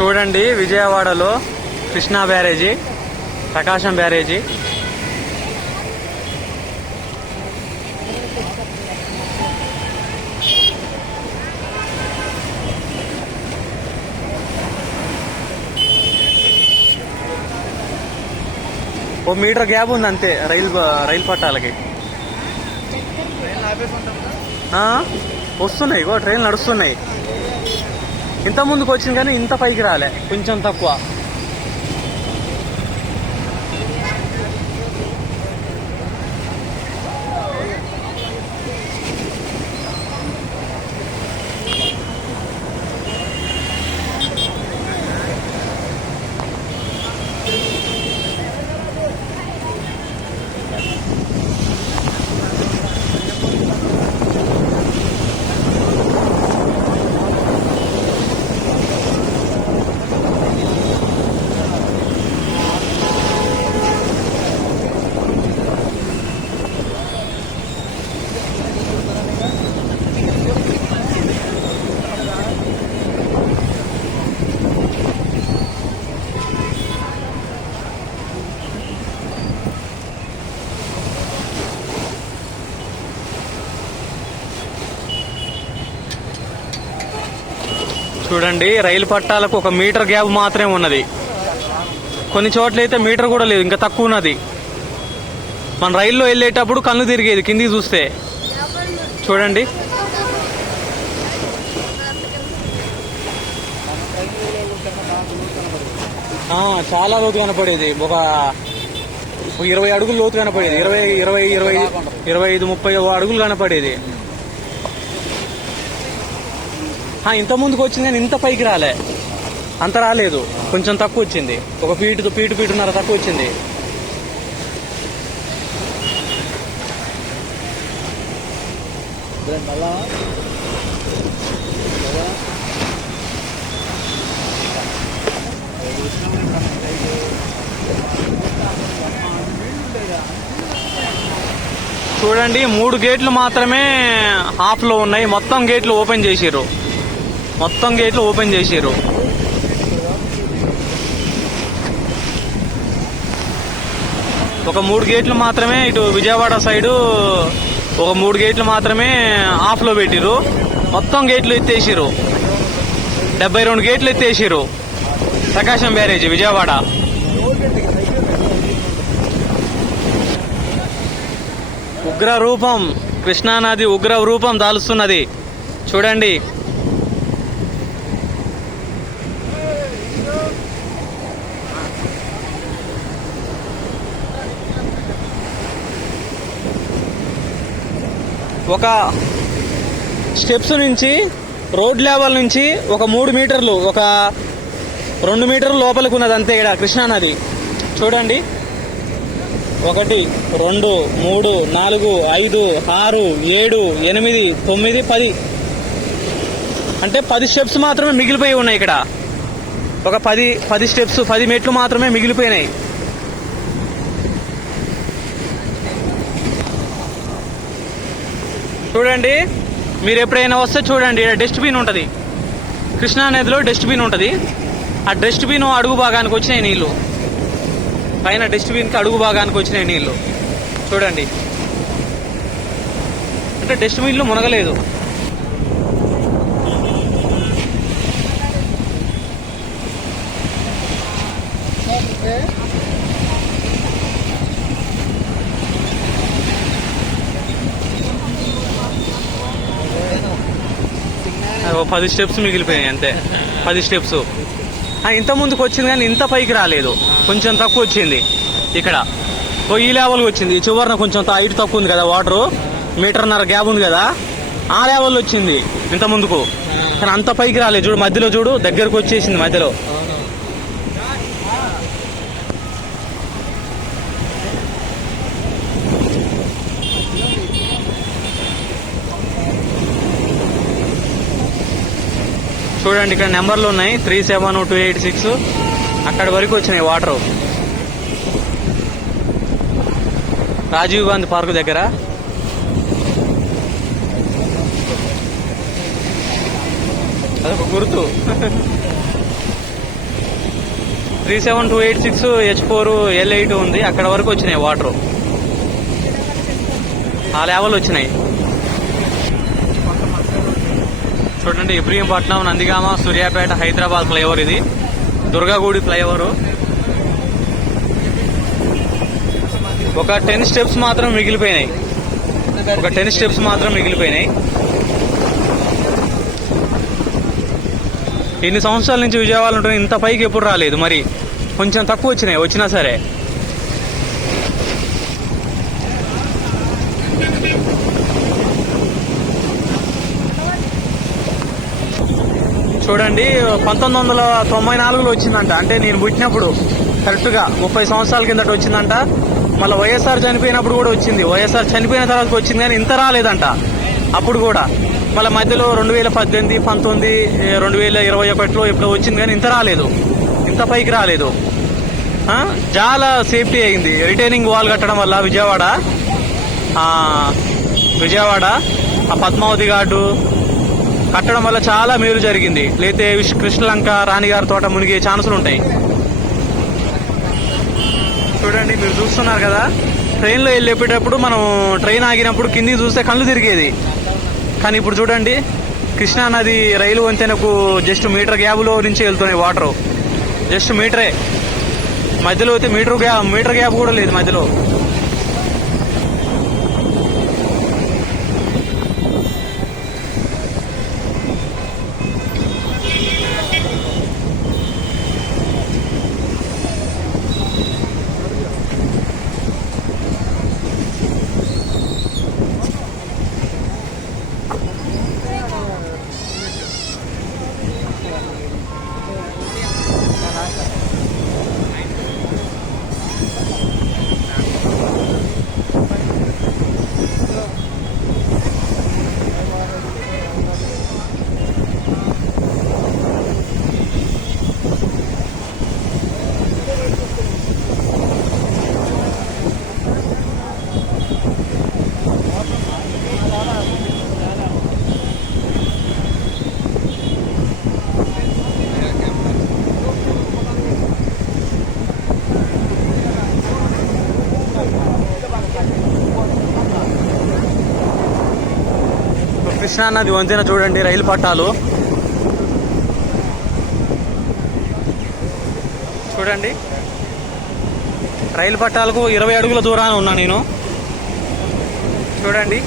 చూడండి విజయవాడలో Krishna barrage Prakasam barrage. ఓ మీటర్ గ్యాప్ ఉంది అంతే రైలు రైలు పట్టాలకి. వస్తున్నాయి ఇగో ట్రైన్ నడుస్తున్నాయి. ఇంత ముందుకు వచ్చింది కానీ ఇంత పైకి రాలే. కొంచెం తక్కువ. చూడండి. రైలు పట్టాలకు ఒక మీటర్ గ్యాప్ మాత్రమే ఉన్నది. కొన్ని చోట్ల అయితే మీటర్ కూడా లేదు ఇంకా తక్కువ ఉన్నది. మన రైల్లో వెళ్ళేటప్పుడు కళ్ళు తిరిగేది కిందికి చూస్తే. చూడండి. చాలా లోతు కనపడేది. ఒక ఇరవై అడుగులు లోతు కనపడేది. ఇరవై ఇరవై ఇరవై ఇరవై ఐదు ముప్పై అడుగులు కనపడేది. ఇంత ముందుకు వచ్చింది కానీ ఇంత పైకి రాలే. అంత రాలేదు. కొంచెం తక్కువ వచ్చింది. ఒక ఫీట్ ఫీటు ఫీటున్నర తక్కువ వచ్చింది. చూడండి మూడు గేట్లు మాత్రమే హాఫ్ ఉన్నాయి. మొత్తం గేట్లు ఓపెన్ చేసిర్రు. మొత్తం గేట్లు ఓపెన్ చేసారు ఒక మూడు గేట్లు మాత్రమే ఇటు విజయవాడ సైడు ఒక మూడు గేట్లు మాత్రమే ఆఫ్లో పెట్టిరు మొత్తం గేట్లు ఎత్తేసారు డెబ్బై రెండు గేట్లు ఎత్తేసారు ప్రకాశం బ్యారేజ్ విజయవాడ. ఉగ్ర రూపం కృష్ణానది ఉగ్ర రూపం దాలుస్తున్నది. చూడండి. ఒక స్టెప్స్ నుంచి రోడ్ లెవెల్ నుంచి ఒక మూడు మీటర్లు ఒక రెండు మీటర్లు లోపలికి ఉన్నది అంతే ఇక్కడ కృష్ణానది చూడండి. ఒకటి రెండు మూడు నాలుగు ఐదు ఆరు ఏడు ఎనిమిది తొమ్మిది పది. అంటే పది స్టెప్స్ మాత్రమే మిగిలిపోయి ఉన్నాయి ఇక్కడ. ఒక పది పది స్టెప్స్ పది మెట్లు మాత్రమే మిగిలిపోయినాయి. చూడండి మీరు ఎప్పుడైనా వస్తే చూడండి డస్ట్బిన్ ఉంటుంది. కృష్ణా నదిలో డస్ట్బిన్ ఉంటుంది. ఆ డస్ట్బిన్ అడుగు భాగానికి వచ్చినాయి నీళ్ళు. పైన డస్ట్బిన్కి అడుగు భాగానికి వచ్చినాయి నీళ్ళు. చూడండి. అంటే డస్ట్బిన్లు మునగలేదు ఓ పది స్టెప్స్ మిగిలిపోయాయి అంతే. పది స్టెప్స్. ఇంత ముందుకు వచ్చింది కానీ ఇంత పైకి రాలేదు. కొంచెం తక్కువ వచ్చింది. ఇక్కడ ఓ ఈ లెవెల్కి వచ్చింది. చివరిన చివరన కొంచెం హైట్ తక్కువ ఉంది కదా వాటర్. మీటర్న్నర గ్యాప్ ఉంది కదా. ఆ లెవెల్ వచ్చింది ఇంత ముందుకు. కానీ అంత పైకి రాలేదు. చూడు మధ్యలో చూడు దగ్గరకు వచ్చేసింది మధ్యలో. చూడండి ఇక్కడ నెంబర్లు ఉన్నాయి. Three seven two eight six. అక్కడ వరకు వచ్చినాయి వాటర్. రాజీవ్ గాంధీ పార్క్ దగ్గర. అదొక గుర్తు. Three seven two eight six H four L eight ఉంది. అక్కడ వరకు వచ్చినాయి వాటర్. ఆ లెవెల్ వచ్చినాయి. చూడండి ఇబ్రహీంపట్నం నందిగామ సూర్యాపేట హైదరాబాద్ ఫ్లైఓవర్ ఇది. దుర్గాగూడి ఫ్లైఓవర్. ఒక టెన్ స్టెప్స్ మాత్రం మిగిలిపోయినాయి. ఒక టెన్ స్టెప్స్ మాత్రం మిగిలిపోయినాయి. ఎన్ని సంవత్సరాల నుంచి విజయవాడ ఉంటుంది ఇంత పైకి ఎప్పుడు రాలేదు. మరి కొంచెం తక్కువ వచ్చినాయి వచ్చినా సరే. చూడండి పంతొమ్మిది వందల తొంభై నాలుగులో వచ్చిందంట. అంటే నేను పుట్టినప్పుడు కరెక్ట్గా ముప్పై సంవత్సరాల కిందట వచ్చిందంట. మళ్ళీ వైఎస్ఆర్ చనిపోయినప్పుడు కూడా వచ్చింది. వైఎస్ఆర్ చనిపోయిన తర్వాత వచ్చింది కానీ ఇంత రాలేదంట. అప్పుడు కూడా. మళ్ళీ మధ్యలో రెండు వేల పద్దెనిమిది పంతొమ్మిది రెండు వేల ఇరవై ఒకటిలో ఇప్పుడు వచ్చింది కానీ ఇంత రాలేదు. ఇంత పైకి రాలేదు. చాలా సేఫ్టీ అయింది. రిటైనింగ్ వాల్ కట్టడం వల్ల విజయవాడ. విజయవాడ ఆ పద్మావతి ఘాటు కట్టడం వల్ల చాలా మేలు జరిగింది. లేతే విష్- కృష్ణలంక రాణిగారి తోట మునిగే ఛాన్సులు ఉంటాయి. చూడండి మీరు చూస్తున్నారు కదా? ట్రైన్లో వెళ్ళేటప్పుడు మనం ట్రైన్ ఆగినప్పుడు కిందికి చూస్తే కళ్ళు తిరిగేది. కానీ ఇప్పుడు చూడండి కృష్ణా నది రైలు వంతెనకు జస్ట్ మీటర్ గ్యాబ్లో నుంచి వెళ్తున్నాయి వాటర్. జస్ట్ మీటరే. మధ్యలో అయితే మీటర్ గ్యాప్ మీటర్ గ్యాప్ కూడా లేదు మధ్యలో. కృష్ణా నది వంతెన చూడండి రైలు పట్టాలు. చూడండి. రైలు పట్టాలకు ఇరవై అడుగుల దూరాన ఉన్నా నేను. చూడండి.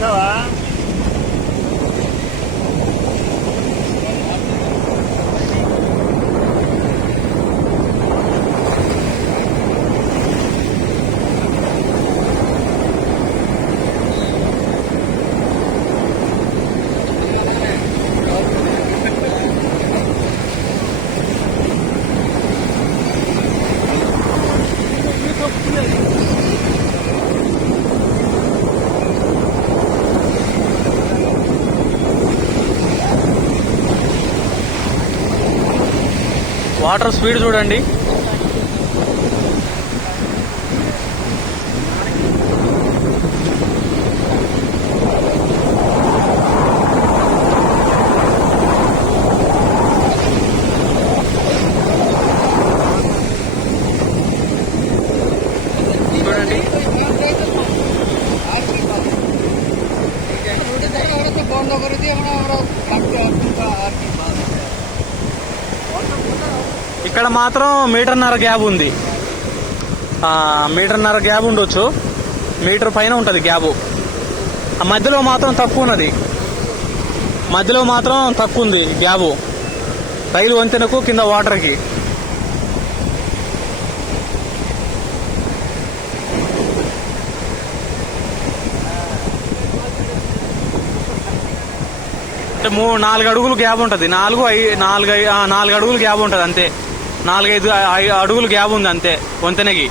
వాటర్ స్పీడ్ చూడండి. చూడండి ఇక్కడ మాత్రం మీటర్న్నర గ్యాప్ ఉంది. మీటర్న్నర గ్యాప్ ఉండొచ్చు. మీటర్ పైన ఉంటుంది గ్యాబు ఆ మధ్యలో మాత్రం తక్కువ ఉన్నది మధ్యలో మాత్రం తక్కువ ఉంది గ్యాబు రైలు వంతెనకు కింద వాటర్కి. అంటే మూ నాలుగు అడుగులు గ్యాప్ ఉంటుంది. నాలుగు ఐ నాలుగు నాలుగు అడుగులు గ్యాప్ ఉంటుంది అంతే. నాలుగైదు అడుగులు గ్యాప్ ఉంది అంతే వంతెనకి.